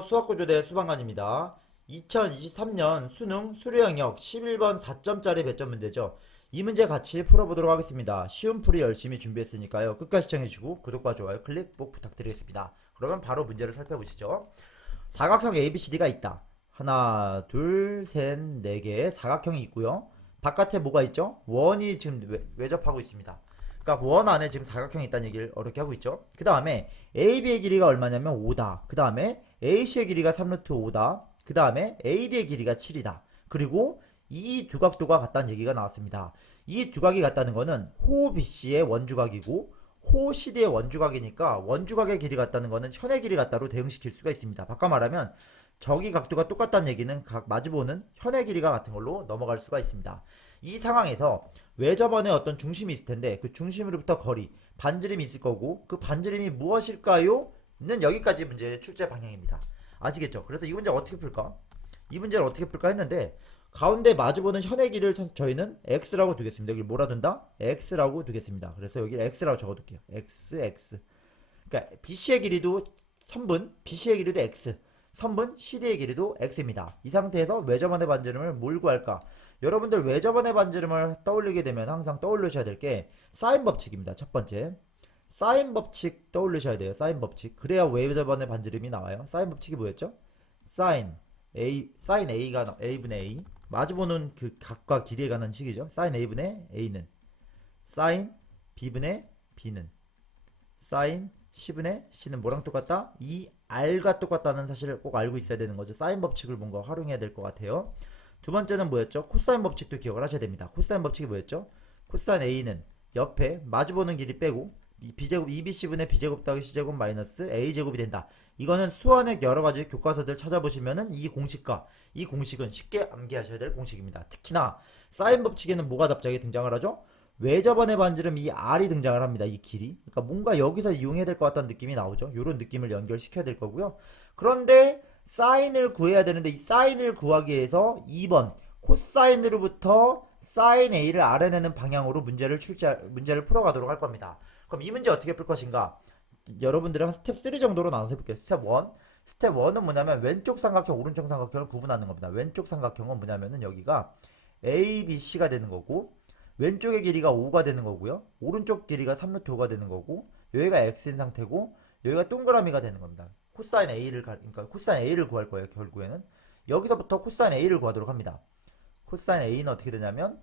수학구조대 수방관입니다. 2023년 수능 수료 영역 11번 4점짜리 배점 문제죠. 이 문제 같이 풀어보도록 하겠습니다. 쉬운 풀이 열심히 준비했으니까요. 끝까지 시청해주시고 구독과 좋아요 클릭 꼭 부탁드리겠습니다. 그러면 바로 문제를 살펴보시죠. 사각형 ABCD가 있다. 하나, 둘, 셋, 네 개의 사각형이 있고요. 바깥에 뭐가 있죠? 원이 지금 외접하고 있습니다. 그러니까 원 안에 지금 사각형이 있다는 얘기를 어렵게 하고 있죠. 그 다음에 AB의 길이가 얼마냐면 5다. 그 다음에 AC의 길이가 3루트 5다. 그 다음에 AD의 길이가 7이다. 그리고 이 두 각도가 같다는 얘기가 나왔습니다. 이 두 각이 같다는 거는 호 BC의 원주각이고 호 CD의 원주각이니까 원주각의 길이 같다는 거는 현의 길이 같다로 대응시킬 수가 있습니다. 바꿔 말하면 저기 각도가 똑같다는 얘기는 각 마주보는 현의 길이가 같은 걸로 넘어갈 수가 있습니다. 이 상황에서 외접원에 어떤 중심이 있을 텐데 그 중심으로부터 거리, 반지름이 있을 거고 그 반지름이 무엇일까요? 는 여기까지 문제의 출제 방향입니다. 아시겠죠? 그래서 이 문제 어떻게 풀까? 이 문제를 어떻게 풀까 했는데 가운데 마주보는 현의 길이를 저희는 x라고 두겠습니다. 여기 뭐라 둔다? x라고 두겠습니다. 그래서 여기 x라고 적어둘게요. x. 그러니까 BC의 길이도 선분, BC의 길이도 x, 선분 CD의 길이도 x입니다. 이 상태에서 외접원의 반지름을 뭘 구할까? 여러분들 외접원의 반지름을 떠올리게 되면 항상 떠올리셔야 될 게 사인 법칙입니다. 첫 번째, 사인 법칙 떠올리셔야 돼요. 사인 법칙. 그래야 외접원의 반지름이 나와요. 사인 법칙이 뭐였죠? 사인 A가 A분의 A. 마주보는 그 각과 길이에 관한 식이죠. 사인 A분의 A는 사인 B분의 B는 사인 C분의 C는 뭐랑 똑같다? 이 R과 똑같다는 사실을 꼭 알고 있어야 되는 거죠. 사인 법칙을 뭔가 활용해야 될 것 같아요. 두 번째는 뭐였죠? 코사인 법칙도 기억을 하셔야 됩니다. 코사인 법칙이 뭐였죠? 코사인 A는 옆에 마주보는 길이 빼고 B제곱 2BC분의 B제곱 더하기 C제곱 마이너스 A제곱이 된다. 이거는 수원의 여러가지 교과서들 찾아보시면은 이 공식과 이 공식은 쉽게 암기하셔야 될 공식입니다. 특히나 사인 법칙에는 뭐가 갑자기 등장을 하죠? 외접원의 반지름 이 R이 등장을 합니다. 이 길이. 그러니까 뭔가 여기서 이용해야 될 것 같다는 느낌이 나오죠. 이런 느낌을 연결시켜야 될 거고요. 그런데 사인을 구해야 되는데 이 사인을 구하기 위해서 2번 코사인으로부터 사인 A를 알아내는 방향으로 문제를 풀어가도록 할 겁니다. 그럼 이 문제 어떻게 풀 것인가? 여러분들은 스텝 3 정도로 나눠서 해볼게요. 스텝 1. 스텝 1은 뭐냐면 왼쪽 삼각형, 오른쪽 삼각형을 구분하는 겁니다. 왼쪽 삼각형은 뭐냐면은 여기가 ABC가 되는 거고 왼쪽의 길이가 5가 되는 거고요. 오른쪽 길이가 3루트 5가 되는 거고 여기가 x인 상태고 여기가 동그라미가 되는 겁니다. 코사인 그러니까 코사인 A를 구할 거예요. 결국에는 여기서부터 코사인 A를 구하도록 합니다. 코사인 A는 어떻게 되냐면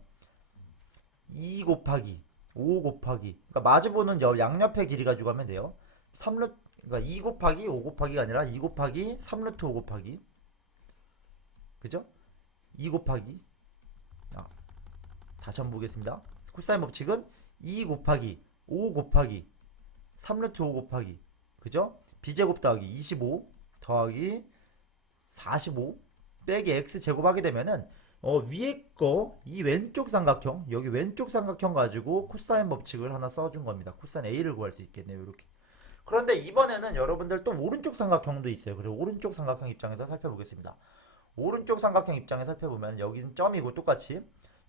2 곱하기 5 곱하기 그러니까 마주보는 양옆의 길이 가지고 하면 돼요. 3루트 그러니까 2 곱하기 5 곱하기가 아니라 2 곱하기 3루트 5 곱하기 그죠? 2 곱하기 다시 한번 보겠습니다. 코사인 법칙은 2 곱하기 5 곱하기 3루트 5 곱하기 그죠? b제곱 더하기 25 더하기 45 빼기 x제곱 하게 되면은 위에 거 이 왼쪽 삼각형 여기 왼쪽 삼각형 가지고 코사인 법칙을 하나 써준 겁니다. 코사인 A를 구할 수 있겠네요. 이렇게. 그런데 이번에는 여러분들 또 오른쪽 삼각형도 있어요. 그래서 오른쪽 삼각형 입장에서 살펴보겠습니다. 오른쪽 삼각형 입장에서 살펴보면 여기는 점이고 똑같이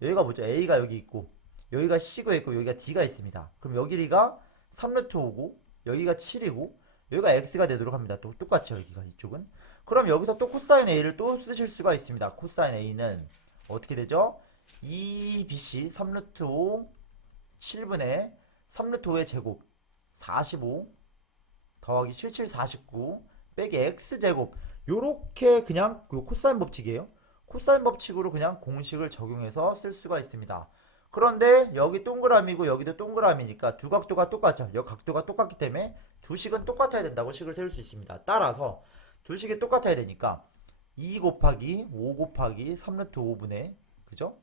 여기가 뭐죠? A가 여기 있고 여기가 C가 있고 여기가 D가 있습니다. 그럼 여기가 3루트 5고 여기가 7이고 여기가 X가 되도록 합니다. 또 똑같이 여기가 이쪽은. 그럼 여기서 또 코사인 A를 또 쓰실 수가 있습니다. 코사인 A는 어떻게 되죠? 2BC 3루트 5 7분의 3루트 5의 제곱 45 더하기 77 49 빼기 X제곱 요렇게 그냥 코사인 법칙이에요. 코사인 법칙으로 그냥 공식을 적용해서 쓸 수가 있습니다. 그런데 여기 동그라미고 여기도 동그라미니까 두 각도가 똑같죠. 여기 각도가 똑같기 때문에 두 식은 똑같아야 된다고 식을 세울 수 있습니다. 따라서 두 식이 똑같아야 되니까 2 곱하기 5 곱하기 3루트 5분의 그죠?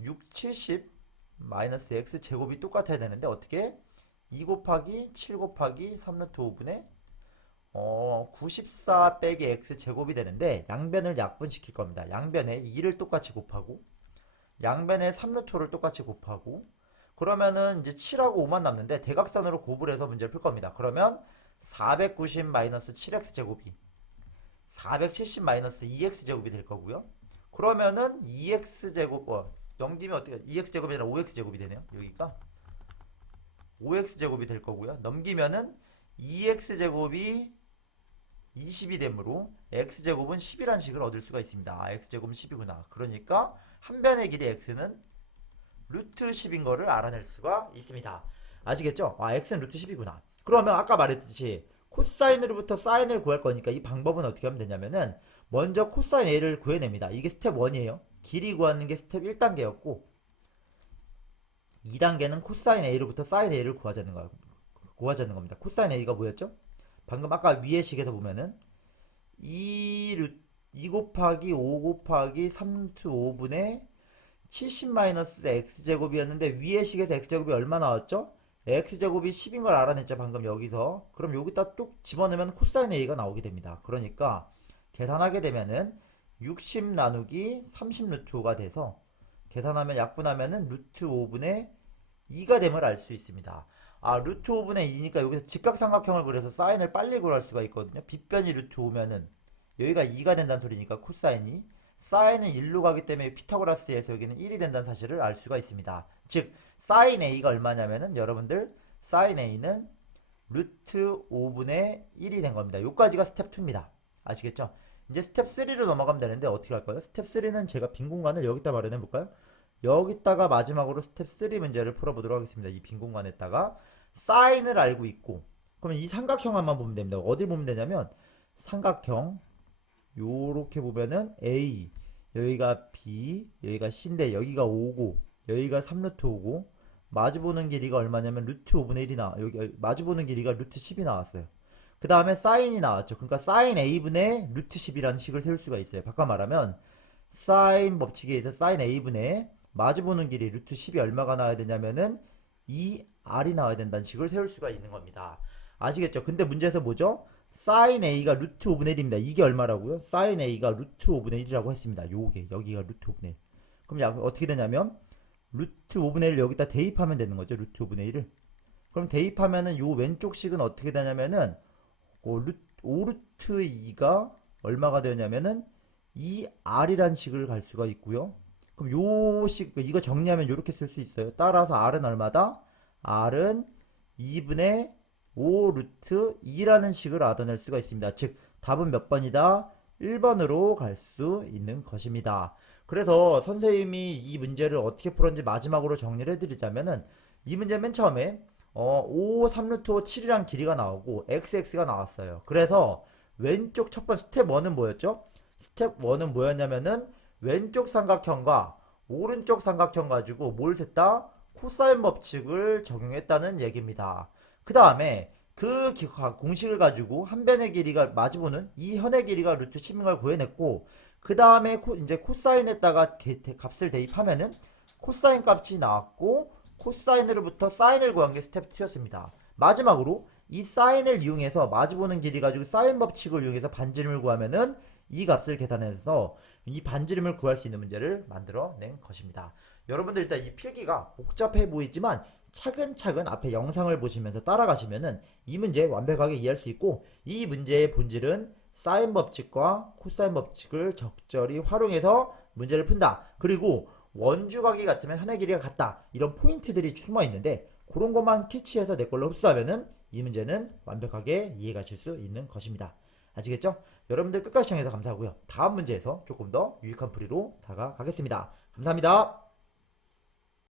6, 70 마이너스 x 제곱이 똑같아야 되는데 어떻게? 2 곱하기 7 곱하기 3루트 5분의 94 빼기 x 제곱이 되는데 양변을 약분시킬 겁니다. 양변에 2를 똑같이 곱하고 양변에 3루트를 똑같이 곱하고 그러면은 이제 7하고 5만 남는데 대각선으로 곱을 해서 문제를 풀 겁니다. 그러면 490 마이너스 7x 제곱이 470 마이너스 2x 제곱이 될 거고요. 그러면은 2x 제곱 넘기면 어떻게 2x 제곱이 아니라 5x 제곱이 되네요. 여기가 5x 제곱이 될 거고요. 넘기면은 2x 제곱이 20이 되므로 x제곱은 10이라는 식을 얻을 수가 있습니다. 아, x제곱은 10이구나. 그러니까 한 변의 길이 x는 루트 10인 거를 알아낼 수가 있습니다. 아시겠죠? 아, x는 루트 10이구나. 그러면 아까 말했듯이 코사인으로부터 사인을 구할 거니까 이 방법은 어떻게 하면 되냐면은 먼저 코사인 a를 구해냅니다. 이게 스텝 1이에요. 길이 구하는 게 스텝 1단계였고 2단계는 코사인 a로부터 사인 a를 구하자는 겁니다. 코사인 a가 뭐였죠? 방금 아까 위의 식에서 보면은 2 곱하기 5 곱하기 3루트 5분의 70 마이너스 x제곱이었는데 위의 식에서 x제곱이 얼마 나왔죠? x제곱이 10인 걸 알아냈죠 방금 여기서. 그럼 여기다 뚝 집어넣으면 코사인 a가 나오게 됩니다. 그러니까 계산하게 되면은 60 나누기 30 루트 5가 돼서 계산하면 약분하면은 루트 5분의 2가 됨을 알 수 있습니다. 아, 루트 5분의 2니까 여기서 직각삼각형을 그려서 사인을 빨리 구할 수가 있거든요. 빗변이 루트 5면은 여기가 2가 된다는 소리니까 코사인이 사인은 1로 가기 때문에 피타고라스에서 여기는 1이 된다는 사실을 알 수가 있습니다. 즉 사인 a가 얼마냐면은 여러분들 사인 a는 루트 5분의 1이 된 겁니다. 요까지가 스텝 2입니다. 아시겠죠? 이제 스텝 3로 넘어가면 되는데 어떻게 할까요? 스텝 3는 제가 빈 공간을 여기다 마련해 볼까요? 여기다가 마지막으로 스텝 3 문제를 풀어보도록 하겠습니다. 이 빈 공간에다가 사인을 알고 있고 그러면 이 삼각형만 보면 됩니다. 어디 보면 되냐면 삼각형 요렇게 보면은 A 여기가 B 여기가 C인데 여기가 5고 여기가 3루트 5고 마주보는 길이가 얼마냐면 루트 5분의 1이 여기 마주보는 길이가 루트 10이 나왔어요. 그 다음에 사인이 나왔죠. 그러니까 사인 A분의 루트 10이라는 식을 세울 수가 있어요. 바꿔 말하면 사인 법칙에 의해서 사인 A분의 마주보는 길이 루트 10이 얼마가 나와야 되냐면은 2R이 나와야 된다는 식을 세울 수가 있는 겁니다. 아시겠죠? 근데 문제에서 뭐죠? 사인 A가 루트 5분의 1입니다. 이게 얼마라고요? 사인 A가 루트 5분의 1이라고 했습니다. 요게 여기가 루트 5분의 1. 그럼 어떻게 되냐면 루트 5분의 1을 여기다 대입하면 되는 거죠. 루트 5분의 1을. 그럼 대입하면은 요 왼쪽 식은 어떻게 되냐면은 5루트 2가 얼마가 되냐면은 2R이란 식을 갈 수가 있고요. 그럼 요 식, 이거 정리하면 이렇게 쓸 수 있어요. 따라서 R은 얼마다? R은 2분의 5 루트 2라는 식을 얻어낼 수가 있습니다. 즉, 답은 몇 번이다? 1번으로 갈 수 있는 것입니다. 그래서 선생님이 이 문제를 어떻게 풀었는지 마지막으로 정리를 해드리자면은 이 문제 맨 처음에 5, 3루트 5, 7이란 길이가 나오고 xx가 나왔어요. 그래서 왼쪽 첫 번째 스텝 1은 뭐였죠? 스텝 1은 뭐였냐면은 왼쪽 삼각형과 오른쪽 삼각형 가지고 뭘 셌다? 코사인 법칙을 적용했다는 얘기입니다. 그 다음에 그 공식을 가지고 한 변의 길이가 마주보는 이 현의 길이가 루트 10인 걸 구해냈고 그 다음에 이제 코사인에다가 값을 대입하면은 코사인 값이 나왔고 코사인으로부터 사인을 구한 게 스텝 2였습니다. 마지막으로 이 사인을 이용해서 마주보는 길이 가지고 사인 법칙을 이용해서 반지름을 구하면은 이 값을 계산해서 이 반지름을 구할 수 있는 문제를 만들어낸 것입니다. 여러분들 일단 이 필기가 복잡해 보이지만 차근차근 앞에 영상을 보시면서 따라가시면은 이 문제 완벽하게 이해할 수 있고 이 문제의 본질은 사인 법칙과 코사인 법칙을 적절히 활용해서 문제를 푼다. 그리고 원주각이 같으면 현의 길이가 같다. 이런 포인트들이 숨어 있는데 그런 것만 캐치해서 내 걸로 흡수하면은 이 문제는 완벽하게 이해가실 수 있는 것입니다. 아시겠죠? 여러분들 끝까지 시청해서 감사하고요. 다음 문제에서 조금 더 유익한 풀이로 다가가겠습니다. 감사합니다.